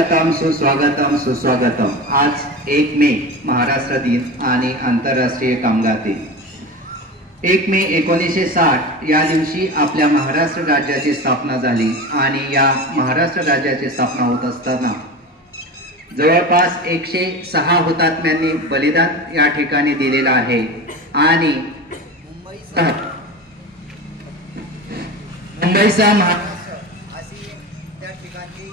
स्वागतम सुस्वागतम सुस्वागतम। आज 1 मे महाराष्ट्र दिन आणि आंतरराष्ट्रीय कामगार दिन। 1 मे 1960 या दिवशी आपल्या महाराष्ट्र राज्याची स्थापना झाली आणि या महाराष्ट्र राज्याची स्थापना होत असताना जवळपास 106 हुतात्म्यांनी बलिदान या ठिकाणी दिलेलं आहे आणि मुंबईचा महाराष्ट्र अशी त्या ठिकाणी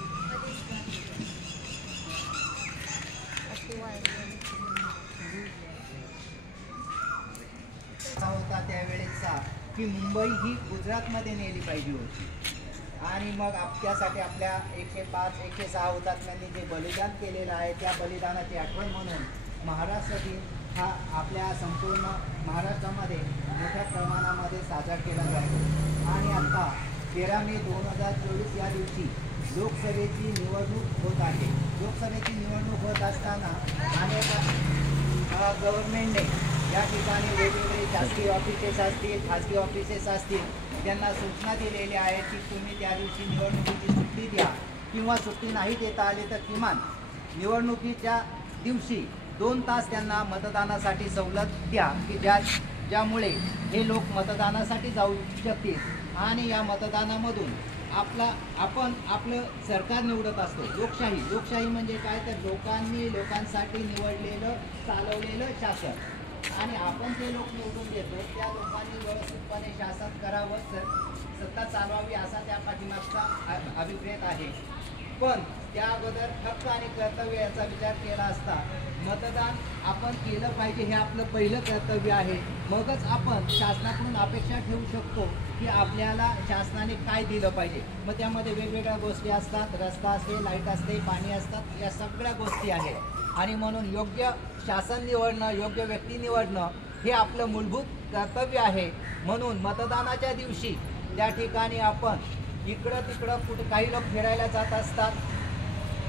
होता त्यावेळेचा की मुंबई ही गुजरातमध्ये नेली पाहिजे होती आणि मग त्यासाठी आपल्या 106 हुतात्म्यांनी जे बलिदान केलेलं आहे त्या बलिदानाची आठवण म्हणून महाराष्ट्र दिन हा आपल्या संपूर्ण महाराष्ट्रामध्ये मोठ्या प्रमाणामध्ये साजरा केला जातो। आणि आता 13 मे 2024 या दिवशी लोकसभेची निवडणूक होत आहे। लोकसभेची निवडणूक होत असताना अनेक गव्हर्नमेंटने या ठिकाणी वेगवेगळे शासकीय ऑफिसेस असतील, खाजगी ऑफिसेस असतील, त्यांना सूचना दिलेल्या आहेत की तुम्ही त्या दिवशी निवडणुकीची सुट्टी द्या किंवा सुट्टी नाही देता आली तर किमान निवडणुकीच्या दिवशी 2 तास त्यांना मतदानासाठी सवलत द्या की ज्यामुळे हे लोक मतदानासाठी जाऊ शकतील आणि या मतदानामधून आपण आपलं सरकार निवडत असतो। लोकशाही म्हणजे काय तर लोकांसाठी निवडलेलं चालवलेलं शासन आणि आपण जे लोक निवडून देतो त्या लोकांनी व्यवस्थितपणे शासन करावं, सत्ता चालवावी असा त्या पाठीमागचा अभिप्रेत आहे। पण त्या अगोदर हक्क आणि कर्तव्य याचा विचार केला असता मतदान आपण केलं पाहिजे हे आपलं पहिलं कर्तव्य आहे। मगच आपण शासनाकडून अपेक्षा ठेवू शकतो की आपल्याला शासनाने काय दिलं पाहिजे। मग त्यामध्ये वेगवेगळ्या गोष्टी असतात, रस्ता असते, लाईट असते, पाणी असतात, या सगळ्या गोष्टी आहेत आणि म्हणून योग्य शासन निवडणं, योग्य व्यक्ती निवडणं हे आपलं मूलभूत कर्तव्य आहे। म्हणून मतदानाच्या दिवशी त्या ठिकाणी आपण इकडं तिकडं कुठे काही लोक फिरायला जात असतात,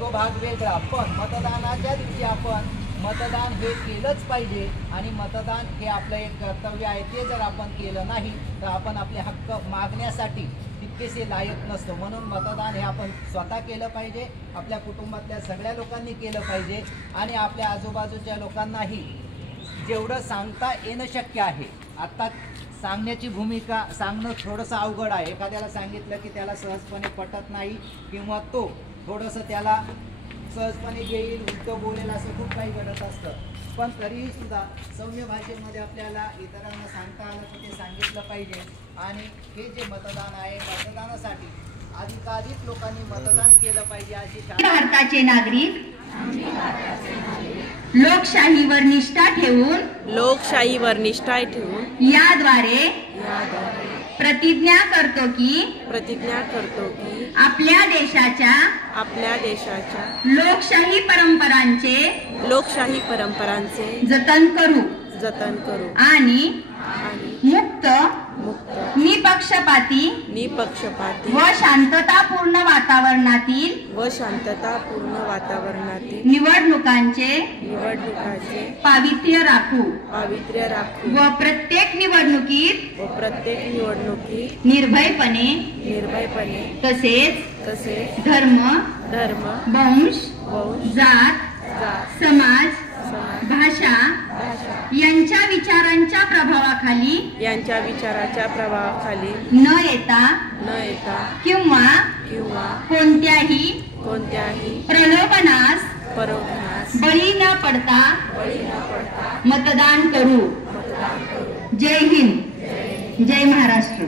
तो भाग वेगळा, पण मतदानाच्या दिवशी आपण मतदान हे केलंच पाहिजे आणि मतदान हे आपलं एक कर्तव्य आहे। ते जर आपण केलं नाही तर आपण आपले हक्क मागण्यासाठी तितकेसे लायक नसतो। म्हणून मतदान हे आपण स्वतः केलं पाहिजे, आपल्या कुटुंबातल्या सगळ्या लोकांनी केलं पाहिजे आणि आपल्या आजूबाजूच्या लोकांनाही जेवढं सांगता येणं शक्य आहे। आता सांगण्याची भूमिका सांगणं थोडंसं अवघड आहे। एखाद्याला सांगितलं की त्याला सहजपणे पटत नाही किंवा तो थोडंसं त्याला सहजपणे घेईल, उलटं बोलेल, असं खूप काही घडत असतं। पण तरीही सुद्धा सौम्य भाषेमध्ये आपल्याला इतरांना सांगता आलं तर ते सांगितलं पाहिजे। आणि हे जे मतदान आहे, मतदानासाठी अधिकाधिक लोकांनी मतदान केलं पाहिजे अशी भारताचे नागरिक लोकशाहीवर निष्ठा ठेवून याद्वारे प्रतिज्ञा करतो की आपल्या देशाच्या लोकशाही परंपरांचे जतन करू आणि मुक्त निपक्षपाती व शांततापूर्ण वातावरणातील निवडणुकांचे पावित्र्य राखू व प्रत्येक निवडणुकीत निर्भयपणे तसेच धर्म, वंश, जात, समाज, भाषा यांच्या विचारांच्या प्रभावाखाली न येता किंवा कोणत्याही प्रलोभनास बळी न पडता मतदान करू। जय हिंद, जय महाराष्ट्र।